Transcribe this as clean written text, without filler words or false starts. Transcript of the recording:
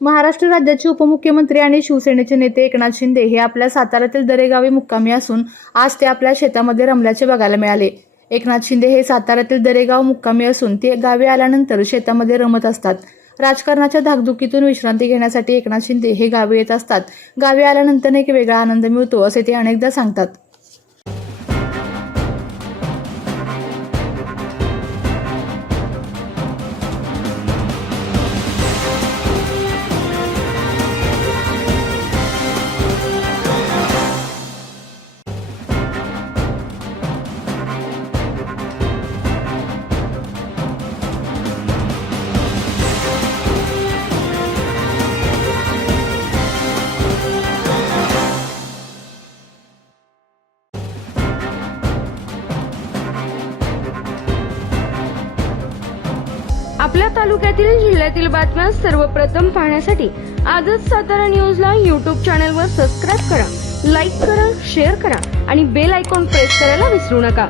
महाराष्ट्र राज्याचे उपमुख्यमंत्री आणि शिवसेनेचे नेते एकनाथ शिंदे हे आपल्या साताऱ्यातील दरेगावी मुक्कामी असून आज ते आपल्या शेतामध्ये रमल्याचे बघायला मिळाले। एकनाथ शिंदे हे साताऱ्यातील दरेगाव मुक्कामी असून ते गावी आल्यानंतर शेतामध्ये रमत असतात। राजकारणाच्या धाकधुकीतून विश्रांती घेण्यासाठी एकनाथ शिंदे हे गावी येत असतात। गावी आल्यानंतर एक वेगळा आनंद मिळतो असे ते अनेकदा सांगतात। आपल्या तालुक्यातील जिल्ह्यातील बातम्या सर्वप्रथम पाहण्यासाठी आजच सातारा न्यूजला YouTube चॅनलवर सबस्क्राइब करा, लाईक करा, शेअर करा आणि बेल आयकॉन प्रेस करायला विसरू नका।